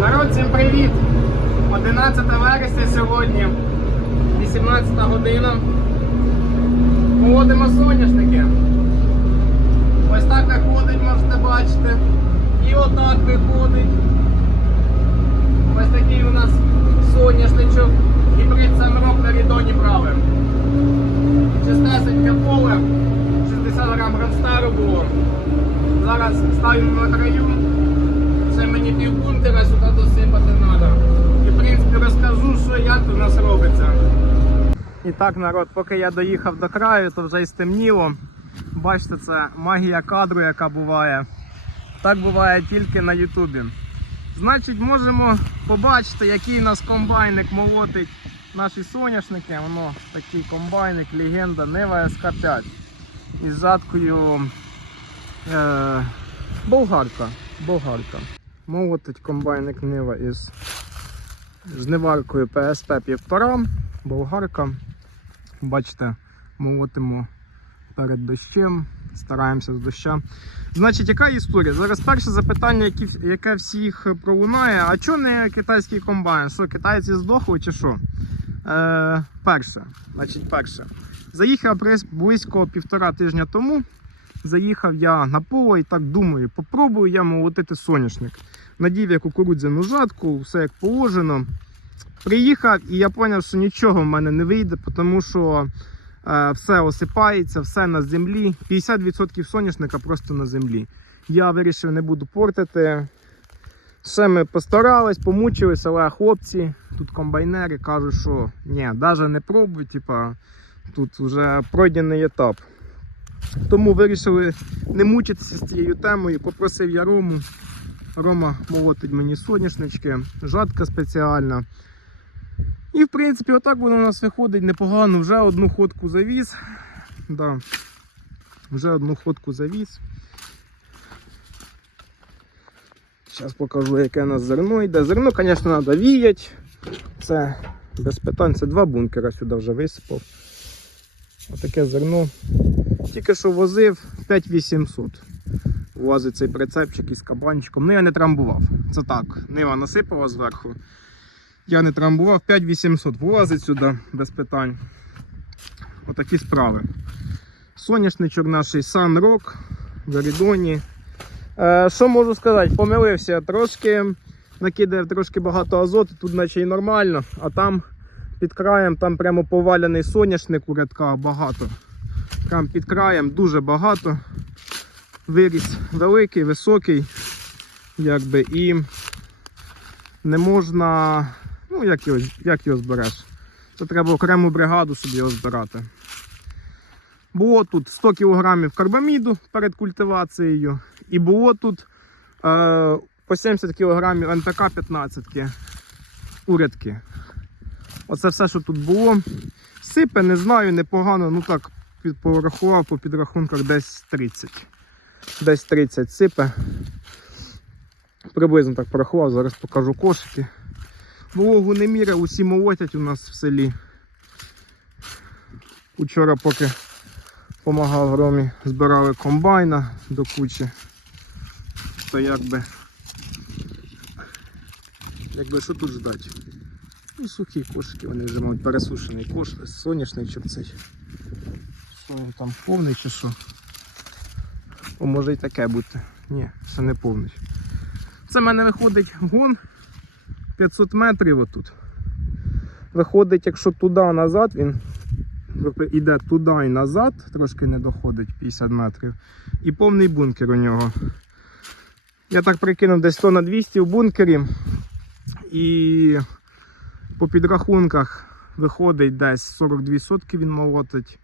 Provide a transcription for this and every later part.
Народ, всім привіт! 11 вересня сьогодні, 18 година. Поводимо соняшники. Ось так виходить, можете бачити. І отак виходить. Ось такий у нас соняшничок. Гібрид Санрок на рідоні правим. Чистесеньке поле, 60 грам гранстару було. Зараз ставимо на краю. Мені півбункера сюди досипати треба. І в принципі розкажу, що як у нас робиться. І так, народ, поки я доїхав до краю, то вже і стемніло. Бачите, це магія кадру, яка буває. Так буває тільки на Ютубі. Значить, можемо побачити, який нас комбайник молотить наші соняшники. Воно такий комбайник, легенда Нева СК5. Із жаткою е, болгарка. болгарка. Молотить комбайник Нива із жниваркою PSP 1,5. Болгарка. Бачите, молотимо перед дощем, стараємося з доща. Значить, яка історія? Зараз перше запитання, яке всіх пролунає, а чого не китайський комбайн? Що, китайці здохли чи що? Е, перше, значить, перше. Заїхав близько півтора тижня тому. Заїхав я на поле і так думаю, попробую я молотити соняшник. Надів я кукурудзяну жатку, все як положено. Приїхав і я зрозумів, що нічого в мене не вийде, тому що е, все осипається, все на землі. 50% соняшника просто на землі. Я вирішив, не буду портити. Ще ми постарались, помучилися, але хлопці, тут комбайнери кажуть, що ні, навіть не пробуй, типа, тут вже пройдений етап. Тому вирішили не мучитися з цією темою. Попросив я Рому. Рома молотить мені соняшнички, жатка спеціальна. І в принципі, отак воно у нас виходить непогано. Вже одну ходку завіз. Да. Вже одну ходку завіз. Зараз покажу, яке у нас зерно йде. Зерно, звісно, треба віяти. Це без питань. Це два бункера сюди вже висипав. Отаке зерно. Тільки що возив 5800. Влазить цей прицепчик із кабанчиком. Ну я не трамбував. Це так. Нива насипала зверху. Я не трамбував 5800. Влазить сюди без питань. Отакі справи. Соняшничок наш Sunrock в Орідоні. Е, що можу сказати? Помилився трошки, накидав трошки багато азоту, тут наче і нормально, а там під краєм там прямо поваляний соняшник у рядках багато. Там під краєм дуже багато. Виріс великий, високий, якби, і не можна. Ну, як його, як його збереш? Це треба окрему бригаду собі його збирати. Було тут 100 кг карбаміду перед культивацією, і було тут е, по 70 кг НПК 15 урядки. Оце все, що тут було. Сипе, не знаю, непогано, ну так, порахував по підрахунках десь 30. Десь 30 сипе. Приблизно так порахував, зараз покажу кошики. Вологу не міра, усі молотять у нас в селі. Учора поки допомагав Ромі, збирали комбайна до кучі. То якби. Якби що тут ждать? Ну, сухі кошики, вони вже мають пересушений кош, соняшничок цей. Що він там повний чи що? О, може і таке бути. Ні, це не повний. Це в мене виходить гон 500 метрів отут. Виходить, якщо туди назад, він йде туди і назад, трошки не доходить 50 метрів. І повний бункер у нього. Я так прикинув десь 100 на 200 в бункері. І по підрахунках виходить десь 42 сотки він молотить.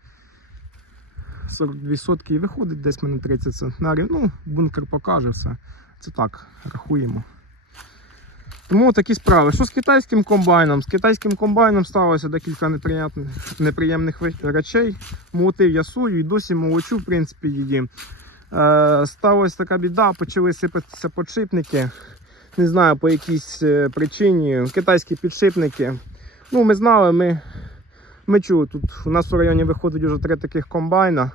42 сотки і виходить десь мене 30 центнерів. Ну, бункер покаже все. Це так, рахуємо. Тому такі справи. Що з китайським комбайном? З китайським комбайном сталося декілька неприємних, речей. Молотив я сою і досі молочу, в принципі, її. Е, сталася така біда, почали сипатися подшипники. Не знаю по якійсь е, причині. Китайські підшипники. Ну, ми знали, ми, ми чули, тут у нас в районі виходить вже три таких комбайна.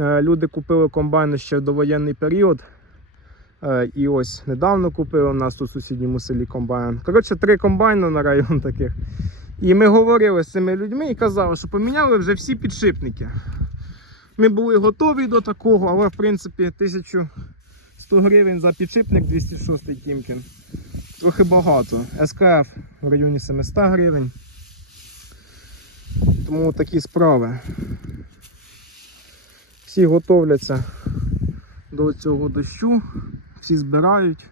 Е, Люди купили комбайни ще в довоєнний період. Е, І ось недавно купили у нас в сусідньому селі комбайн. Коротше, три комбайни на район таких. І ми говорили з цими людьми і казали, що поміняли вже всі підшипники. Ми були готові до такого, але в принципі 1100 гривень за підшипник 206 Тімкін. Трохи багато. СКФ в районі 700 гривень. Тому такі справи. Всі готовляться до цього дощу, всі збирають.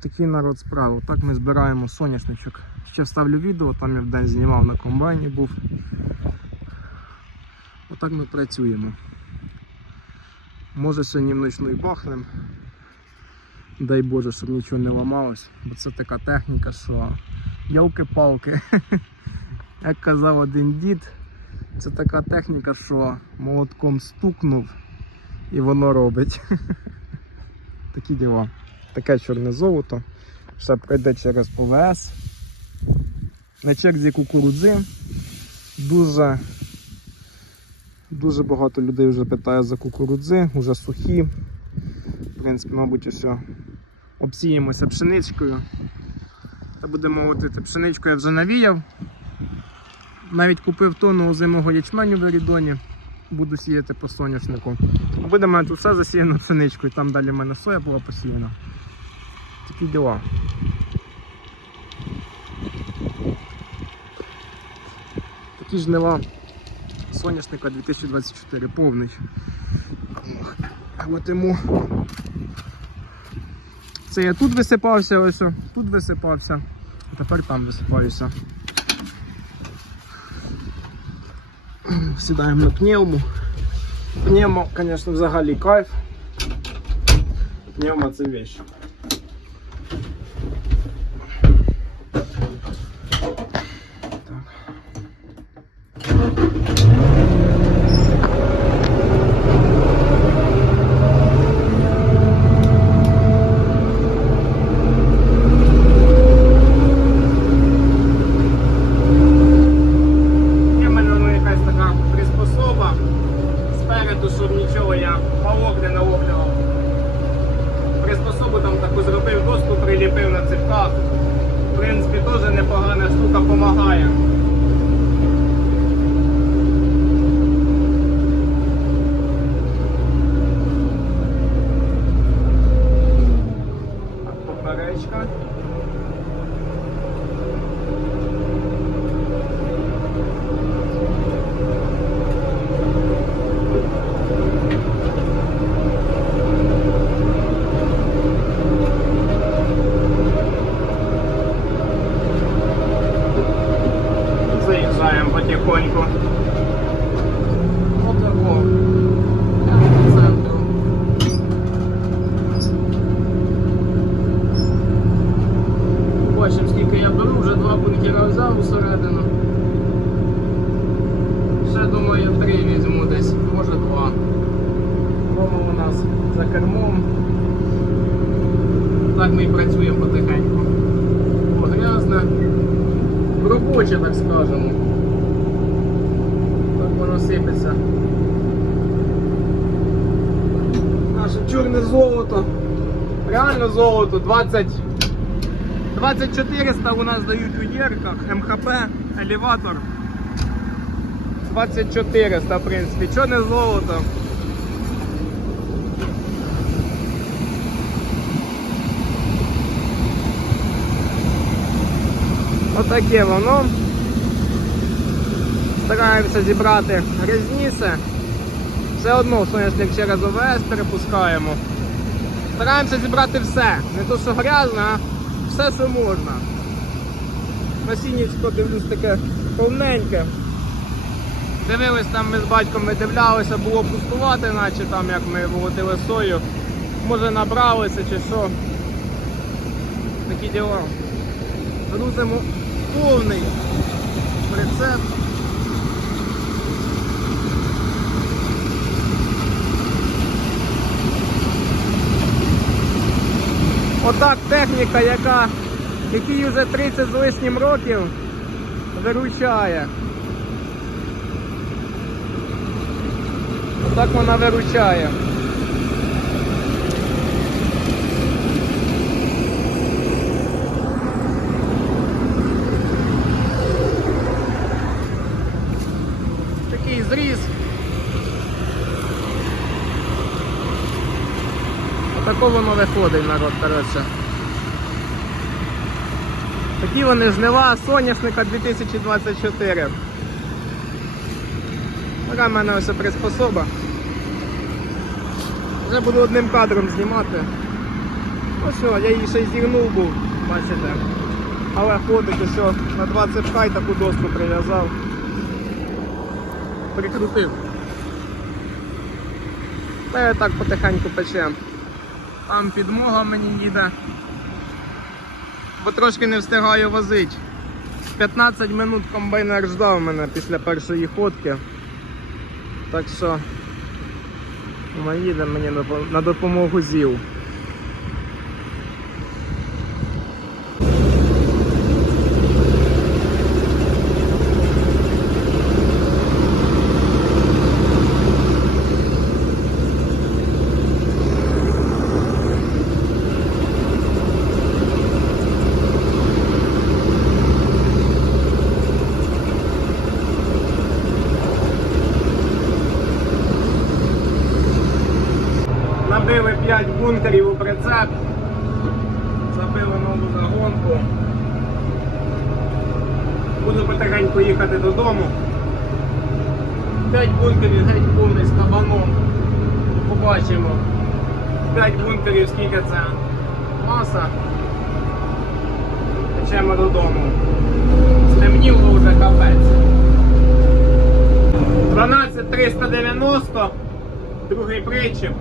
Такий народ справи. Так ми збираємо соняшничок. Ще вставлю відео, там я в день знімав на комбайні був. Отак ми працюємо. Може сьогодні вночну і бахнем. Дай Боже, щоб нічого не ламалось, бо це така техніка, що ялки-палки. Як казав один дід, це така техніка, що молотком стукнув і воно робить. Такі діла. Таке чорне золото. Ще пройде через ПВС. На черзі кукурудзи. Дуже Дуже багато людей вже питає за кукурудзи, вже сухі. В принципі, мабуть, все обсіємося пшеничкою. Та будемо молотити. Пшеничку я вже навіяв. Навіть купив тонну озимого ячменю в Ерідоні. Буду сіяти по соняшнику. Буде в мене тут все засіяно пшеничкою, там далі в мене соя була посіяна. Такі діла. Такі жнива соняшника 2024 повний. От йому. Це я тут висипався, ось тут висипався, а тепер там висипаюся. Сідаємо на пневму. Пневма, звісно, взагалі кайф. Пневма це вещь. Так. Є в мене воно якась така приспособа спереду, щоб нічого я палок не наловлював. Приспособу там таку зробив, доску приліпив на цепках. В принципі, теж непогана штука допомагає. Так, Поперечка. Заїжджаємо потихоньку. Отако. По центру. Бачимо, скільки я беру, вже два бункера взяв усередину. Ще думаю, три візьму десь, може два. Рома у нас за кермом. Так ми і працюємо потихеньку. О, грязне. Робоче, так скажемо. Так воно сипеться. Наше чорне золото. Реально золото 20. 2400 у нас дають у Єрках, МХП, елеватор. 2400, в принципі, чорне золото. Отаке воно. Стараємося зібрати грязніше. Все одно соняшник через ОВС перепускаємо. Стараємося зібрати все. Не то, що грязне, а все, що можна. Насіннячко дивлюсь таке повненьке. Дивились там ми з батьком видивлялися, було пустувати, наче там як ми волотили сою. Може набралися чи що. Такі діла. Грузимо повний прицеп. Отак техніка, яка, якій вже 30 з лишнім років, виручає. Отак вона виручає. Отако воно виходить народ, коротше. Такі вони жнива соняшника 2024. Така в мене ось приспособа. Вже буду одним кадром знімати. Ну що, я її ще й зігнув був, бачите. Але ходить ось на 20 хай таку доску прив'язав. Прикрутив. Та я так потихеньку печем. Там підмога мені їде. Бо трошки не встигаю возити. 15 минут комбайнер ждав мене після першої ходки. Так що їде мені на допомогу ЗІЛ. 5 бункерів у прицеп. Забили нову загонку. Буду потихеньку їхати додому. 5 бункерів геть повний з кабаном. Побачимо. 5 бункерів, скільки це маса. Печемо додому. Стемніло вже капець. 12390, другий причіп.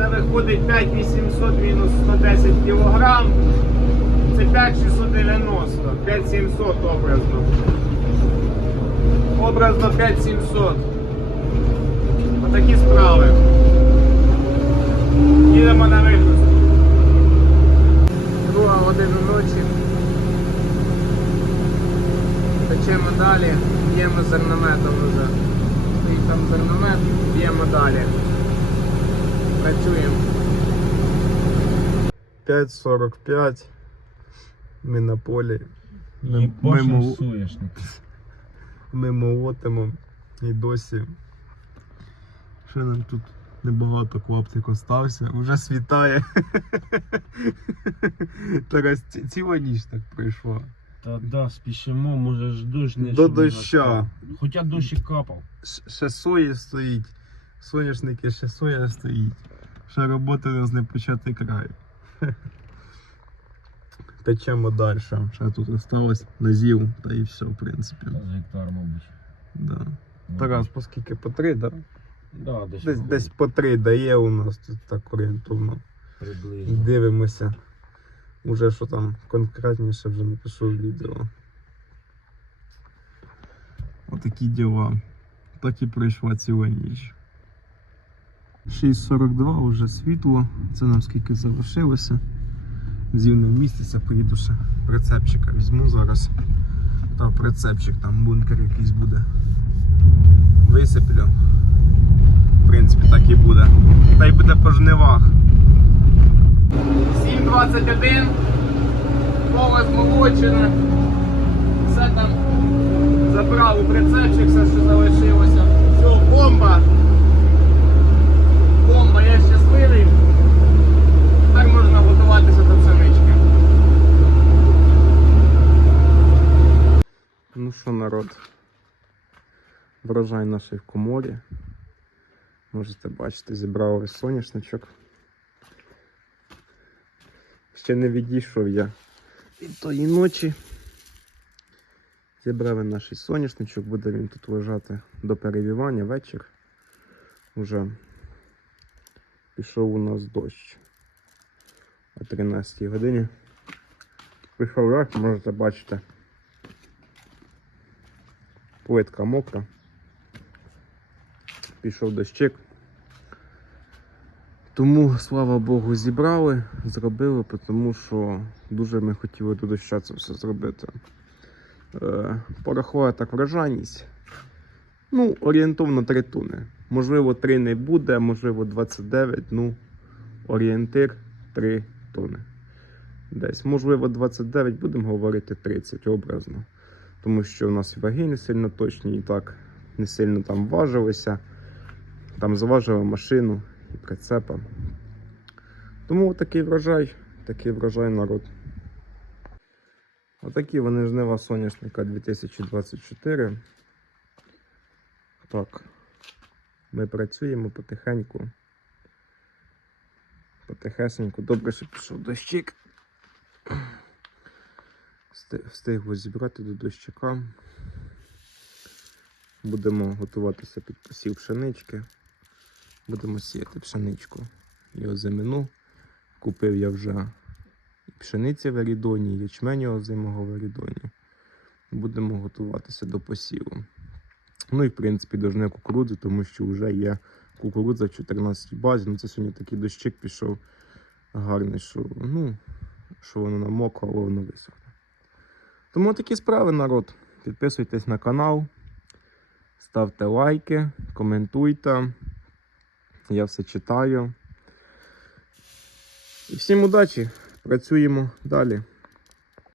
Це виходить 5800 мінус 110 кг. Це 5690, 5700 образно. Образно 5700. Отакі справи. Їдемо на вигрузку. Друга година ночі. Печемо далі, б'ємо зернометом вже. Стоїть там зерномет, б'ємо далі. Працюємо. 5.45. Ми на полі. Ми, ми, мол- соняшник. молотимо і досі. Ще нам тут небагато клаптик остався. Вже світає. Тарас ціла ніч так пройшла. Та да, спішимо, може ж дощ не До доща. Хоча дощ і капав. Ще сої стоїть. Соняшники, ще соя стоїть. Ще роботи у нас не початий край. Печемо далі. Ще тут осталось назів, та і все, в принципі. З гектар, мабуть. Да. Тарас, по скільки? По три, да? Да, десь, Десь, десь по три дає у нас тут так орієнтовно. приблизно. Дивимося. Уже що там конкретніше вже напишу в відео. Отакі діла. Так і пройшла ціла ніч. 6.42 вже світло. Це нам скільки залишилося. Зів не вміститься, поїду ще прицепчика візьму зараз. Та прицепчик там бункер якийсь буде. Висиплю. В принципі, так і буде. Та й буде по жнивах. 7.21, поле змолочене. Все там забрав у прицепчик, все, що залишилося. Все, бомба. Бомба, я щасливий. Тепер можна готуватися до пшенички. Ну що, народ? Врожай нашої в коморі. Можете бачити, зібрав соняшничок. Ще не відійшов я від тої ночі. Зібрав наш соняшничок, буде він тут лежати до перевівання вечір. Уже пішов у нас дощ о 13 годині. Пішов як можете бачити. Плитка мокра. Пішов дощик. Тому, слава Богу, зібрали, зробили, тому що дуже ми хотіли до доща це все зробити. Е, порахували так врожайність. Ну, орієнтовно 3 тони. Можливо, 3 не буде, можливо 29, ну, орієнтир 3 тони. Десь, можливо, 29, будемо говорити 30 образно. Тому що у нас і ваги не сильно точні, і так не сильно там важилися. Там зважили машину і прицепа. Тому такий врожай, такий врожай народ. Отакі вони жнива соняшника 2024. Так. Ми працюємо потихеньку. Потихесеньку. Добре, що пішов дощик. Встиг- ось зібрати до дощика. Будемо готуватися під посів пшенички. Будемо сіяти пшеничку. І озимину. Купив я вже пшениці в Ерідоні, ячменю озимого в Ерідоні. Будемо готуватися до посіву. Ну і в принципі дожне кукурудзи, тому що вже є кукурудза в 14 базі. Ну це сьогодні такий дощик пішов гарний, що, ну, що воно намокло, але воно висохне. Тому такі справи, народ. Підписуйтесь на канал, ставте лайки, коментуйте. Я все читаю. І всім удачі! Працюємо далі.